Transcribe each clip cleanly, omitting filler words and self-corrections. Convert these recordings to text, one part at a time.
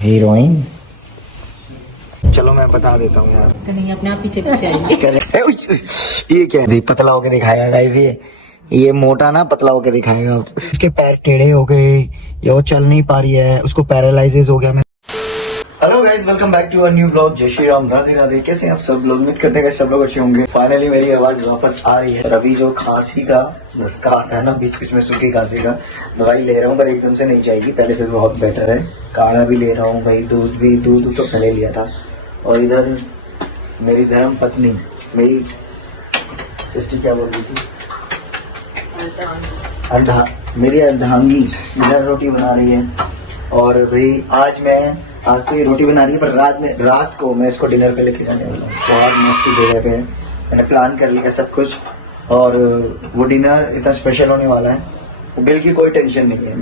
Heroine. चलो मैं बता देता हूँ यार, करेंगे अपने आप पीछे पीछे आएंगे। ये क्या है, पतला होके दिखाएगा गाइस। ये मोटा ना पतला होके दिखाएगा। इसके पैर टेढ़े हो गए, या वो चल नहीं पा रही है, उसको पैरालाइसिस हो गया। मैं hello guys, welcome back to a new blog. जय श्री राम, राधे राधे। कैसे हैं आप सब लोग? उम्मीद करते हैं सब लोग अच्छे होंगे। फाइनली मेरी आवाज वापस आ रही है। और अभी जो खांसी का नुस्खा आता है ना, बीच बीच में सूखी खांसी का, दवाई ले रहा हूँ पर एकदम से नहीं जाएगी। पहले से बहुत बेटर है। काढ़ा भी ले रहा हूँ भाई, दूध तो पहले लिया था। और इधर मेरी धर्म पत्नी, मेरी सिस्टर क्या बोल रही थी, मेरी अर्धांगी इधर रोटी बना रही है। और भाई आज तो ये रोटी बना रही है, पर रात को मैं इसको डिनर पे लेके जाने वाला हूँ। बहुत मस्त जगह पे है, मैंने प्लान कर लिया सब कुछ। और वो डिनर इतना स्पेशल होने वाला है। बिल की कोई टेंशन नहीं है,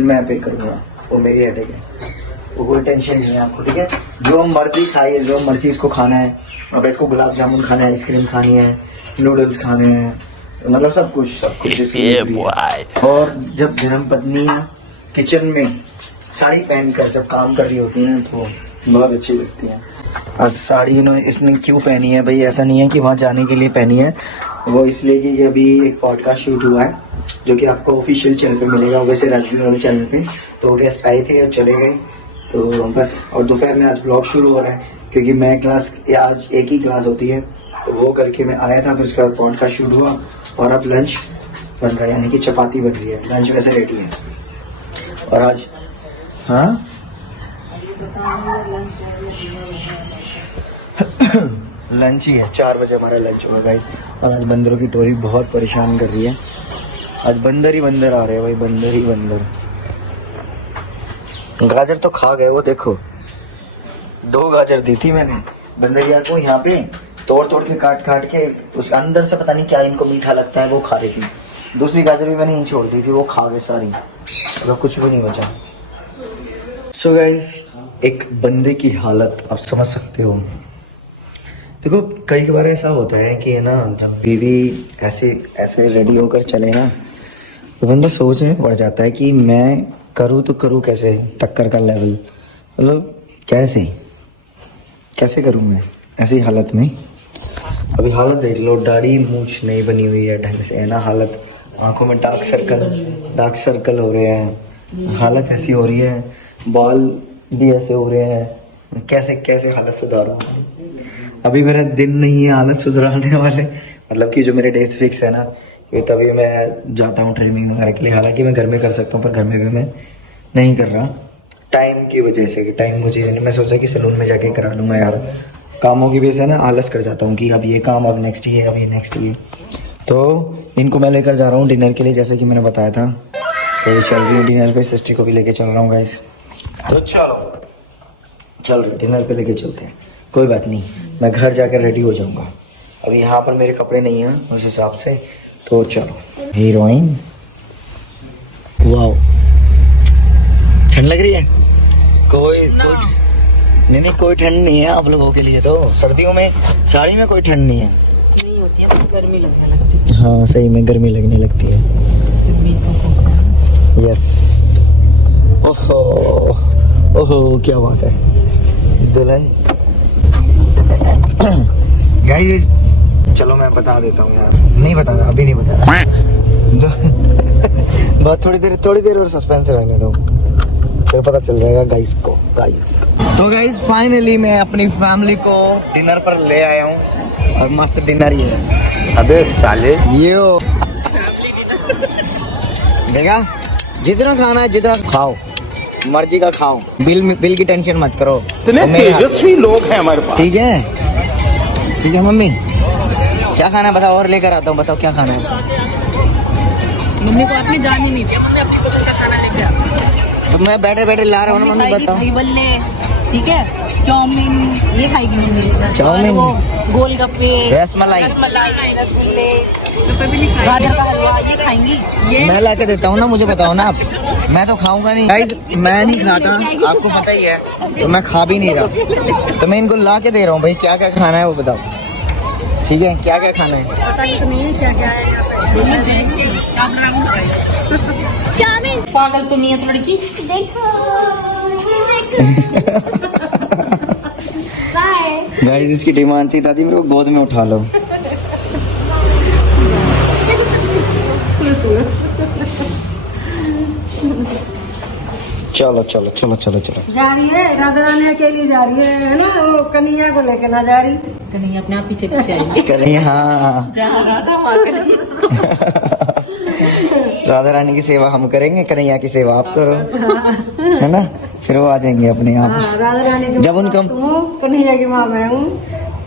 मैं पे करूँगा, वो मेरी हेडेक है, वो कोई टेंशन नहीं है आपको, ठीक है। जो मर्जी खाइए, जो मर्जी इसको खाना है। अब इसको गुलाब जामुन खाना है, आइसक्रीम खानी है, नूडल्स खाने हैं, मतलब सब कुछ और जब धर्मपत्नी किचन में साड़ी पहनकर जब काम कर रही होती है ना, तो बहुत अच्छी लगती है। और साड़ी इसने क्यों पहनी है भाई? ऐसा नहीं है कि वहाँ जाने के लिए पहनी है, वो इसलिए कि अभी एक पॉडकास्ट शूट हुआ है जो कि आपको ऑफिशियल चैनल पे मिलेगा, वैसे राजवीर वाले चैनल पे। तो गेस्ट आए थे और चले गए, तो बस। और दोपहर में आज ब्लॉग शुरू हो रहा है, क्योंकि मैं आज एक ही क्लास होती है, तो वो करके मैं आया था। फिर उसके बाद पॉडकास्ट शूट हुआ और अब लंच बन रहा है, यानी कि चपाती बन रही है। लंच वैसे रेडी है। और आज हाँ लंच ही है, 4 बजे हमारा लंच होगा गाइस। और आज बंदरों की टोली बहुत परेशान कर रही है। आज बंदर ही बंदर आ रहे हैं भाई, बंदर ही बंदर। गाजर तो खा गए वो, देखो 2 गाजर दी थी मैंने बंदरिया को, यहाँ पे तोड़ के काट के उस अंदर से पता नहीं क्या इनको मीठा लगता है, वो खा रही थी। दूसरी गाजर भी मैंने यहीं छोड़ दी थी, वो खा गए सारी, मतलब कुछ भी नहीं बचा। सो गाइस, एक बंदे की हालत आप समझ सकते हो। देखो कई बार ऐसा होता है कि ना, जब बीवी ऐसे रेडी होकर चले ना, तो बंदा सोचने में पड़ जाता है कि मैं करूँ तो करूँ कैसे, टक्कर का लेवल, मतलब कैसे करूँ मैं ऐसी हालत में। अभी हालत देख लो, दाढ़ी मूछ नहीं बनी हुई है ढंग से, है ना हालत। आंखों में डार्क सर्कल हो रहे हैं, हालत ऐसी हो रही है, बाल भी ऐसे हो रहे हैं। कैसे हालत सुधारूं? अभी मेरा दिन नहीं है हालत सुधारने वाले, मतलब कि जो मेरे डेज फिक्स है ना, ये तभी मैं जाता हूँ ट्रेनिंग वगैरह के लिए। हालांकि मैं घर में कर सकता हूँ, पर घर में भी मैं नहीं कर रहा टाइम की वजह से। कि टाइम मुझे नहीं, मैं सोचा कि सैलून में जाके करा लूँगा यार। कामों की वजह से ना आलस कर जाता हूँ कि अब ये काम, अब नेक्स्ट ये, अब ये नेक्स्ट ये। तो इनको मैं लेकर जा रहा हूँ डिनर के लिए, जैसे कि मैंने बताया था। तो चल रही हूँ डिनर पे, सिस्टर को भी लेके चल रहा हूँ गाइस। तो चल रहे डिनर पे लेके चलते हैं। कोई बात नहीं, मैं घर जाकर रेडी हो जाऊँगा। अभी यहाँ पर मेरे कपड़े नहीं हैं उस हिसाब से, तो चलो। हीरोइन, वाओ ठंड लग रही है? नहीं कोई ठंड नहीं है आप लोगों के लिए। तो सर्दियों में साड़ी में कोई ठंड नहीं है, नहीं होती है, गर्मी लगने लगती है। हाँ सही में गर्मी लगने लगती है। यस, ओहो क्या बात है दुल्हन। गाइस चलो मैं बता देता हूँ यार, नहीं बता रहा, अभी नहीं बता रहा। बहुत थोड़ी देर और सस्पेंस रहने दो, फिर पता चल जाएगा गाइस को। तो गाइस फाइनली मैं अपनी फैमिली को डिनर पर ले आया हूँ, और मस्त डिनर ही है। अबे साले ये देखा, जितना खाना है जितना खाओ, मर्जी का खाओ, बिल की टेंशन मत करो। तेजस्वी लोग हैं हमारे पास। ठीक है मम्मी, क्या खाना है बताओ, और लेकर आता हूँ। बताओ क्या खाना है? मम्मी को आपने जान ही नहीं दिया, मम्मी अपनी पसंद का खाना लेके आ। तो मैं बैठे ला रहा हूँ ना मम्मी, बताओ। दही बल्ले, ठीक है, चाउमीन, ये खाएगी मम्मी। चाउमीन, गोलगप्पे, रसमलाई, रसगुल्ले, गाजर का हलवा, ये खाएंगी। ये मैं ला के देता हूँ ना, मुझे बताओ ना आप। मैं तो खाऊंगा नहीं गाइस, मैं नहीं खाता, आपको पता ही है, तो मैं खा भी नहीं रहा। तो मैं इनको ला के दे रहा हूँ भाई। क्या खाना है वो बताओ, ठीक है? क्या खाना है? पता नहीं है क्या है यहाँ पे। पागल तो नहीं है तो लड़की, देखो गाइस इसकी डिमांड थी दादी मेरे को गोद में उठा लो। चलो चलो चलो चलो चलो। जा रही है राधा रानी अकेली जा रही है ना, वो कन्हैया को लेकर ना जा रही। कन्हैया अपने आप पीछे पीछे आएंगे। कन्हैया हाँ जहाँ राधा वहाँ कन्हैया। राधा रानी की सेवा हम करेंगे, कन्हैया की सेवा आप करो, है ना, फिर वो आ जाएंगे अपने आप। हाँ, राधा रानी की जब उनका कन्हैया की माँ मैं हूँ।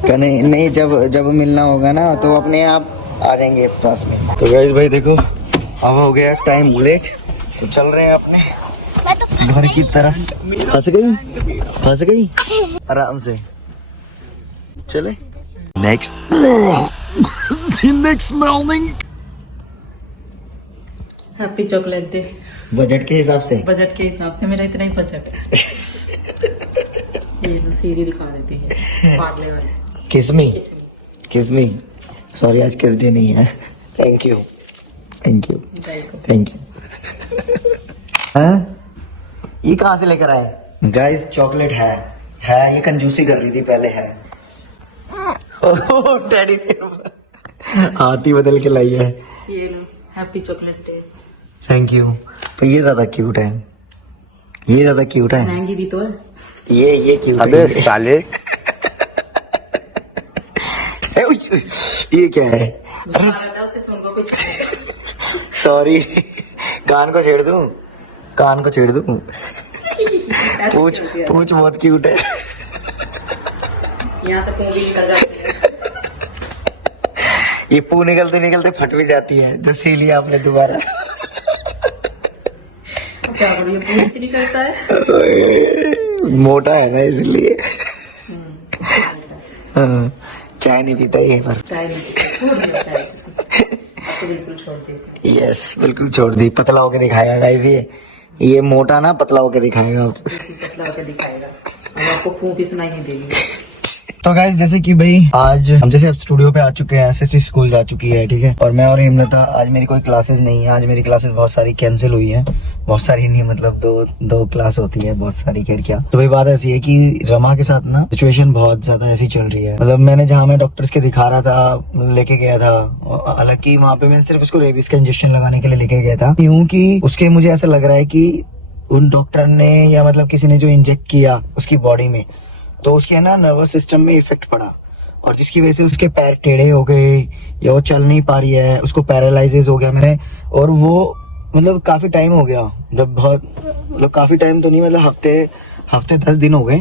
कन्हैया नहीं, जब मिलना होगा ना तो अपने आप आ जाएंगे पास में। तो गाइस भाई देखो अब हो गया टाइम लेट, तो चल रहे हैं अपने घर की तरफ। फंस गई आराम से चले। Next morning happy chocolate day. Budget के हिसाब से, बजट के हिसाब से मेरा इतना ही बजट है। ये ना सीधी दिखा देती है पागले वाले। किसमी सॉरी आज किस डे नहीं है। Thank you thank you thank you. हाँ ये कहाँ से लेकर आए गाइस? चॉकलेट है ये कंजूसी कर रही थी पहले है। ओह डैडी हाथ ही बदल के लाई है। ये लो happy chocolate day. Thank you. तो ये ज्यादा क्यूट है, ये ज्यादा क्यूट है। महंगी भी तो है ये क्यूट अबे है। साले ये क्या है? उसे सुन को कुछ सॉरी कान को छेड़ दूं, कान को छेड़ दूं। पूछ बहुत क्यूट है। यहाँ से पूंछ भी निकल जाती है। ये पू निकलते फट भी जाती है जो सी लिया आपने दोबारा। क्या करूँ ये पूंछ भी निकलता है। मोटा है ना इसलिए। हाँ, चाय नहीं पीता ये पर। चाय नहीं पीता, छोड़ दिया चाय तो बिल्कुल छोड़ दी। यस बिल्कुल छोड़ दी। पतला होके दिखाएगा गाइस ये मोटा ना पतला होके दिखाएगा आप। पतला होकर दिखाएगा, अब आपको पूंछ भी सुनाई नहीं देगी। तो गाइस जैसे कि भाई आज हम जैसे अब स्टूडियो पे आ चुके हैं, एसएससी स्कूल जा चुकी है, ठीक है। और मैं और हेमलता आज मेरी कोई क्लासेस नहीं है, आज मेरी क्लासेस बहुत सारी कैंसिल हुई है। बहुत सारी नहीं मतलब दो क्लास होती है, बहुत सारी खैर क्या। तो भाई बात ऐसी है कि रमा के साथ ना सिचुएशन बहुत ज्यादा ऐसी चल रही है। मतलब मैंने जहाँ मैं डॉक्टर्स के दिखा रहा था, लेके गया था, हालांकि वहाँ पे मैं सिर्फ उसको रेबीज का इंजेक्शन लगाने के लिए लेके गया था, क्योंकि उसके मुझे ऐसा लग रहा है कि उन डॉक्टर ने या मतलब किसी ने जो इंजेक्ट किया उसकी बॉडी में, तो उसके है ना नर्वस सिस्टम में इफेक्ट पड़ा, और जिसकी वजह से उसके पैर टेढ़े हो गए या वो चल नहीं पा रही है, उसको पैरालाइसिस हो गया मैंने। और वो मतलब काफी टाइम हो गया, जब बहुत मतलब काफी टाइम तो नहीं, मतलब हफ्ते 10 दिन हो गए।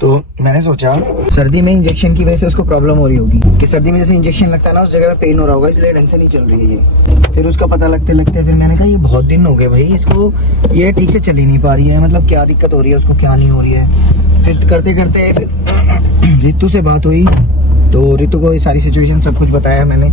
तो मैंने सोचा सर्दी में इंजेक्शन की वजह से उसको प्रॉब्लम हो रही होगी, कि सर्दी में जैसे इंजेक्शन लगता है ना उस जगह में पेन हो रहा होगा, इसलिए ढंग से नहीं चल रही है ये। फिर उसका पता लगते फिर मैंने कहा ये बहुत दिन हो गए भाई, इसको ये ठीक से चल ही नहीं पा रही है, मतलब क्या दिक्कत हो रही है उसको, क्या नहीं हो रही है। फिर करते करते फिर रितु से बात हुई, तो रितु को ये सारी सिचुएशन सब कुछ बताया मैंने।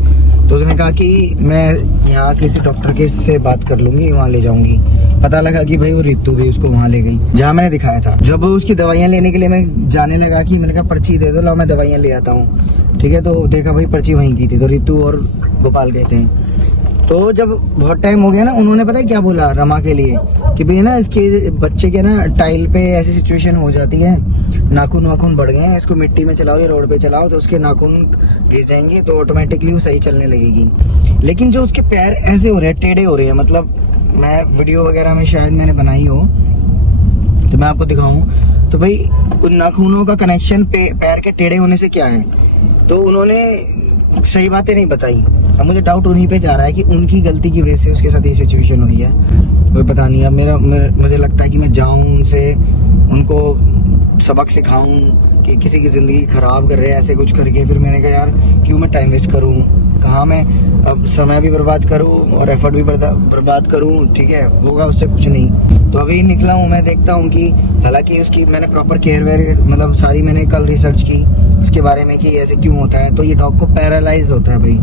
तो उसने कहा कि मैं यहाँ किसी डॉक्टर के से बात कर लूंगी, वहाँ ले जाऊंगी। पता लगा कि भाई वो रितु भी उसको वहाँ ले गई जहाँ मैंने दिखाया था। जब उसकी दवाइयाँ लेने के लिए मैं जाने लगा कि मैंने कहा पर्ची दे दो, लो मैं दवाइयाँ ले आता हूँ, ठीक है। तो देखा भाई पर्ची वहीं की थी, तो रितु और गोपाल गए थे। तो जब बहुत टाइम हो गया ना, उन्होंने पता है क्या बोला रमा के लिए कि भाई ना इसके बच्चे के ना टाइल पे ऐसी सिचुएशन हो जाती है, नाखून बढ़ गए हैं, इसको मिट्टी में चलाओ या रोड पे चलाओ तो उसके नाखून घिस जाएंगे, तो ऑटोमेटिकली वो सही चलने लगेगी। लेकिन जो उसके पैर ऐसे हो रहे हैं, टेढ़े हो रहे हैं, मतलब मैं वीडियो वगैरह में शायद मैंने बनाई हो तो मैं आपको दिखाऊं, तो भाई उन नाखूनों का कनेक्शन पैर के टेढ़े होने से क्या है, तो उन्होंने सही बातें नहीं बताई। अब मुझे डाउट उन्हीं पे जा रहा है कि उनकी गलती की वजह से उसके साथ ये सिचुएशन हुई है। वो पता नहीं, अब मुझे लगता है कि मैं जाऊं उनसे, उनको सबक सिखाऊं कि किसी की ज़िंदगी ख़राब कर रहे हैं ऐसे कुछ करके। फिर मैंने कहा यार क्यों मैं टाइम वेस्ट करूं, कहाँ मैं अब समय भी बर्बाद करूं और एफर्ट भी बर्बाद करूं, ठीक है, होगा उससे कुछ नहीं। तो अभी निकला हूं, मैं देखता हूं कि हालांकि उसकी मैंने प्रॉपर केयर वेयर मतलब सारी मैंने कल रिसर्च की उसके बारे में कि ऐसे क्यों होता है। तो ये डॉग को पैरालाइज होता है भाई,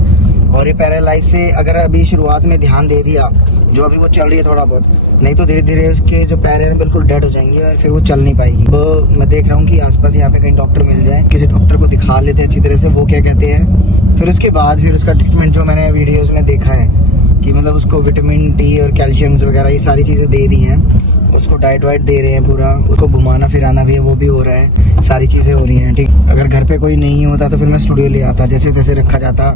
और ये पैरालाइज से अगर अभी शुरुआत में ध्यान दे दिया, जो अभी वो चल रही है थोड़ा बहुत, नहीं तो धीरे धीरे उसके जो पैर हैं बिल्कुल डेड हो जाएंगे और फिर वो चल नहीं पाएगी। तो मैं देख रहा हूँ कि आसपास यहाँ पे कहीं डॉक्टर मिल जाए, किसी डॉक्टर को दिखा लेते हैं अच्छी तरह से, वो क्या कहते हैं। फिर उसके बाद फिर उसका ट्रीटमेंट जो मैंने वीडियोज़ में देखा है कि मतलब उसको विटामिन डी और कैल्शियम्स वगैरह ये सारी चीज़ें दे दी हैं, उसको डाइट वाइट दे रहे हैं पूरा, उसको घुमाना फिराना भी है, वो भी हो रहा है, सारी चीज़ें हो रही हैं। ठीक, अगर घर पे कोई नहीं होता तो फिर मैं स्टूडियो ले आता, जैसे तैसे रखा जाता।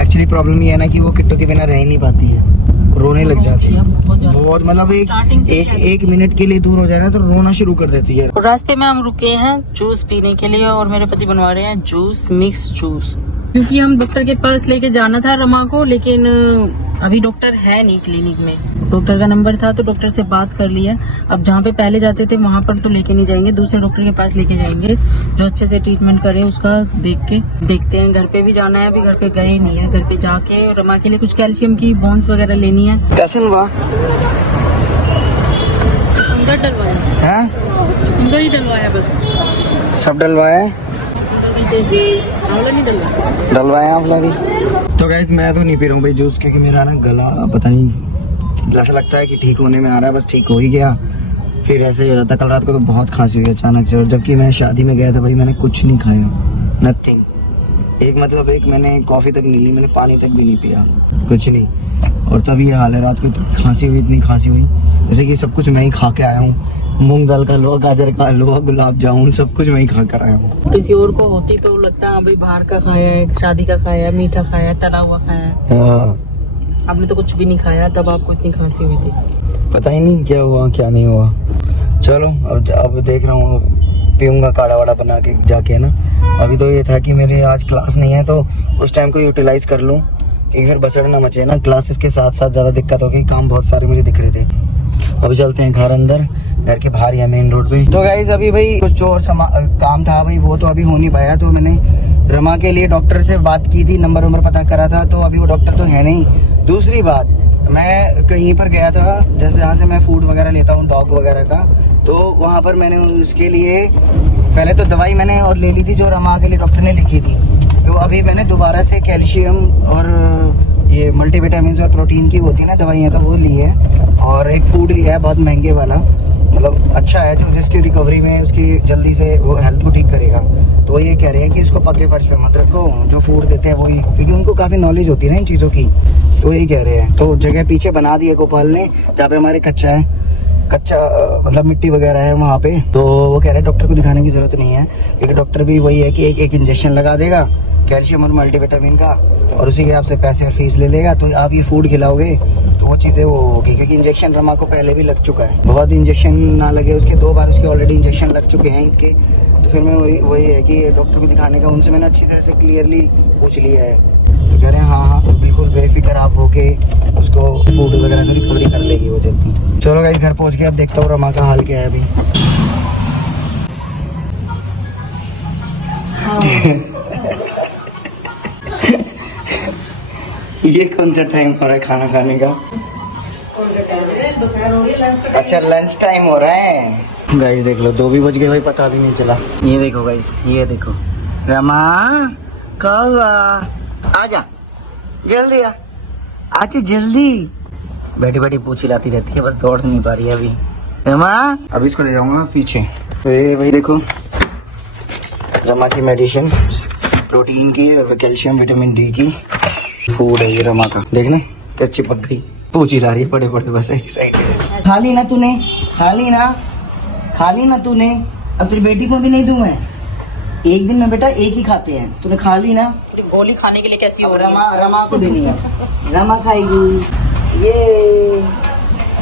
एक्चुअली प्रॉब्लम ये है ना कि वो किट्टू के बिना रह ही नहीं पाती है, रोने लग जाती है बहुत, मतलब एक मिनट के लिए दूर हो जाए ना तो रोना शुरू कर देती है। और रास्ते में हम रुके हैं जूस पीने के लिए और मेरे पति बनवा रहे हैं जूस, मिक्स जूस, क्योंकि हम डॉक्टर के पास लेके जाना था रमा को, लेकिन अभी डॉक्टर है नहीं क्लिनिक में। डॉक्टर का नंबर था तो डॉक्टर से बात कर लिया। अब जहाँ पे पहले जाते थे वहाँ पर तो लेके नहीं जाएंगे, दूसरे डॉक्टर के पास लेके जाएंगे जो अच्छे से ट्रीटमेंट करे, उसका देखते हैं। घर पे भी जाना है, अभी घर पे गए नहीं है। घर पे जाके रमा के लिए कुछ कैल्शियम की बोन्स वगैरह लेनी है। कैसे हुआ? अंदर डलवाया हैं? अंदर ही डलवाया, बस सब डलवाया है? नहीं डलवाया। डलवाया आप लोग भी? तो गाइस मैं तो नहीं पी रहा हूँ भाई जूस, क्योंकि मेरा ना गला पता नहीं, ऐसा लगता है कि ठीक होने में आ रहा है, बस ठीक हो ही गया फिर ऐसे ही हो जाता। कल रात को तो बहुत खांसी हुई अचानक से, और जबकि मैं शादी में गया था भाई, मैंने कुछ नहीं खाया, नथिंग। एक मैंने कॉफ़ी तक नहीं ली, मैंने पानी तक भी नहीं पिया, कुछ नहीं। और तब ये हाल है, रात को इतनी खांसी हुई जैसे कि सब कुछ मैं ही खा के आया हूँ। मूंग दाल का हलवा, गाजर का हलवा, गुलाब जामुन, सब कुछ मैं ही खा कर आया हूँ। किसी और को होती तो लगता है भाई बाहर का खाया है, शादी का खाया है, मीठा खाया है, तला हुआ खाया है। हाँ, आपने तो कुछ भी नहीं खाया, तब आपको इतनी खांसी हुई थी। पता ही नहीं क्या हुआ क्या नहीं हुआ। चलो अब देख रहा हूँ, पीऊँगा काढ़ा वाड़ा बना के जाके ना। अभी तो ये था कि मेरे आज क्लास नहीं है तो उस टाइम को यूटिलाइज कर लूँ, कि फिर बसड़ ना मचे ना। क्लासेस के साथ साथ ज़्यादा दिक्कत होगी, काम बहुत सारे मुझे दिख रहे थे। अभी चलते हैं घर, अंदर घर के बाहर या मेन रोड पे। तो गाइस अभी भाई कुछ और काम था भाई, वो तो अभी हो नहीं पाया। तो मैंने रमा के लिए डॉक्टर से बात की थी, नंबर पता करा था, तो अभी वो डॉक्टर तो है नहीं। दूसरी बात, मैं कहीं पर गया था, जैसे यहाँ से मैं फूड वगैरह लेता हूँ डॉग वगैरह का, तो वहाँ पर मैंने उसके लिए पहले तो दवाई मैंने और ले ली थी जो रमा के लिए डॉक्टर ने लिखी थी। तो अभी मैंने दोबारा से कैल्शियम और ये मल्टीविटामिन और प्रोटीन की होती है ना दवाइयाँ, तो वो ली है। और एक फूड लिया है बहुत महंगे वाला, मतलब अच्छा है, जो जिसकी रिकवरी में उसकी जल्दी से वो हेल्थ को ठीक करेगा। तो वो ये कह रहे हैं कि इसको पक्के फर्श पे मत रखो, जो फूड देते हैं वही, क्योंकि उनको काफ़ी नॉलेज होती है ना इन चीज़ों की। तो यही कह रहे हैं। तो जगह पीछे बना दी है गोपाल ने, जहाँ पे हमारे कच्चा मतलब मिट्टी वगैरह है वहाँ पे। तो वो कह रहे हैं डॉक्टर को दिखाने की ज़रूरत नहीं है, क्योंकि डॉक्टर भी वही है कि एक इंजेक्शन लगा देगा कैल्शियम और मल्टीविटामिन का, और उसी के आपसे पैसे और फीस ले लेगा। तो आप ये फूड खिलाओगे तो वो चीज़ें वो होगी, क्योंकि इंजेक्शन रमा को पहले भी लग चुका है। बहुत इंजेक्शन ना लगे उसके, 2 बार उसके ऑलरेडी इंजेक्शन लग चुके हैं इनके। तो फिर मैं वही है कि डॉक्टर को दिखाने का उनसे मैंने अच्छी तरह से क्लियरली पूछ लिया है। तो कह रहे हैं हाँ बिल्कुल बेफिक्र आप होके उसको फूड वगैरह तो रिकवरी कर लेगी वो जल्दी। चलो गाइस घर पहुँच के अब देखता हूँ रमा का हाल क्या है अभी। ये कौन सा टाइम हो रहा है खाना खाने का? अच्छा लंच टाइम हो रहा है। गाइस देख लो 2 भी बज गए भाई, पता भी नहीं चला। ये देखो गाइस, ये देखो रमा कब आजा, जल्दी आजा जल्दी। बैठी बैठी पूछ हिलाती रहती है, बस दौड़ नहीं पा रही है अभी। रमा अभी इसको ले जाऊंगा पीछे। तो ये भाई देखो रमा की मेडिसिन, प्रोटीन की और कैल्शियम विटामिन डी की फूड है ये रमा का। देखने कैसे चिपक गई, पूछ ही ला रही है बड़े बड़े, बस एक साइड। खा ली ना तूने, खा ली ना तूने। अब तेरी बेटी को भी नहीं दूं मैं, एक दिन में बेटा एक ही खाते हैं। तूने खा ली ना, गोली खाने के लिए कैसी हो रही है? रमा को देनी है, रमा खाएगी। ये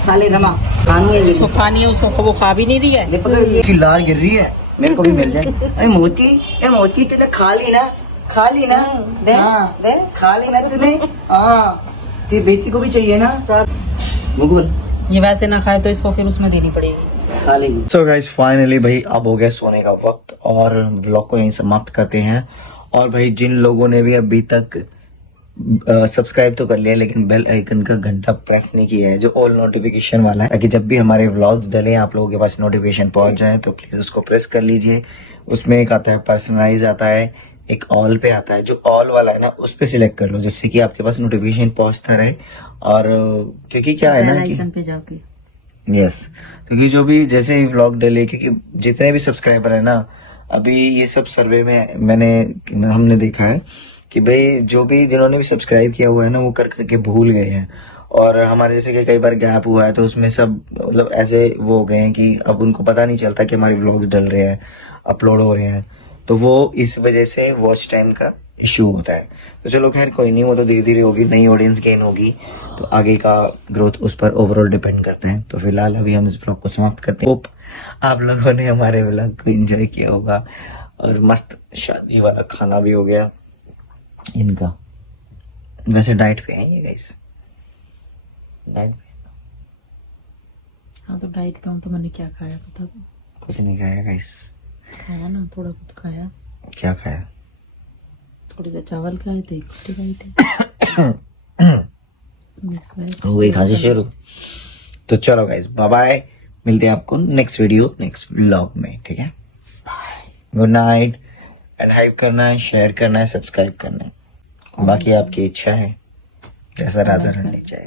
खा ले रमा, खानी है जिसको खानी है उसको, वो खा भी नहीं रही है। ये पकड़, ये लार गिर रही है, मेरे को भी मिल जाए। अरे मोची तूने खा ली ना, खा ली ना, खा ली ना तूने। हाँ तेरी बेटी को भी चाहिए ना मुकुल। ये वैसे ना खाए तो इसको फिर उसमें देनी पड़ेगी, खा लेगी। सो गाइस फाइनली भाई अब हो गया सोने का वक्त, और व्लॉग को यहीं समाप्त करते हैं। और भाई जिन लोगों ने भी अभी तक सब्सक्राइब तो कर लिया लेकिन बेल आइकन का घंटा प्रेस नहीं किया है, जो ऑल नोटिफिकेशन वाला है, ताकि जब भी हमारे व्लॉग्स डले आप लोगों के पास नोटिफिकेशन पहुंच जाए, तो प्लीज उसको प्रेस कर लीजिए। उसमें एक आता है पर्सनलाइज आता है, एक ऑल पे आता है। जो ऑल वाला है ना उस पे सिलेक्ट कर लो, जिससे कि आपके पास नोटिफिकेशन पहुंचता रहे। और क्योंकि क्या है ना कि पे जाके यस, क्योंकि जो भी जैसे ही व्लॉग डले, क्योंकि जितने भी सब्सक्राइबर है ना, अभी ये सब सर्वे में हमने देखा है कि भाई जो भी जिन्होंने भी सब्सक्राइब किया हुआ है ना, वो कर करके भूल गए हैं। और हमारे जैसे कि कई बार गैप हुआ है तो उसमें सब मतलब ऐसे वो हो गए हैं कि अब उनको पता नहीं चलता कि हमारे व्लॉग्स डल रहे हैं, अपलोड हो रहे हैं, तो वो इस वजह से वॉच टाइम का इशू होता है। तो चलो खैर कोई नहीं, वो तो धीरे धीरे होगी, नई ऑडियंस गेन होगी तो आगे का ग्रोथ उस पर ओवरऑल डिपेंड करता है। तो फिलहाल अभी हम इस व्लॉग को समाप्त करते हैं। होप आप लोगों ने हमारे व्लॉग को एंजॉय किया होगा और मस्त शादी वाला खाना भी हो गया इनका। वैसे डाइट पे है ये गाइस, डाइट पे हाँ तो डाइट पे हूँ तो मैंने क्या खाया बता दो। कुछ नहीं खाया गाइस। खाया ना, थोड़ा बहुत खाया। क्या खाया? थोड़े से चावल खाए थे, रोटी खाई थी, मिक्स वेज हो गई खांसी शुरू। तो चलो गाइस बाय बाय, मिलते हैं आपको नेक्स्ट वीडियो नेक्स्ट व्लॉग में, ठीक है? Bye, good night. And hype करना है, शेयर करना है, सब्सक्राइब करना है, बाकी आपकी इच्छा है, जैसा राधा रानी चाहे।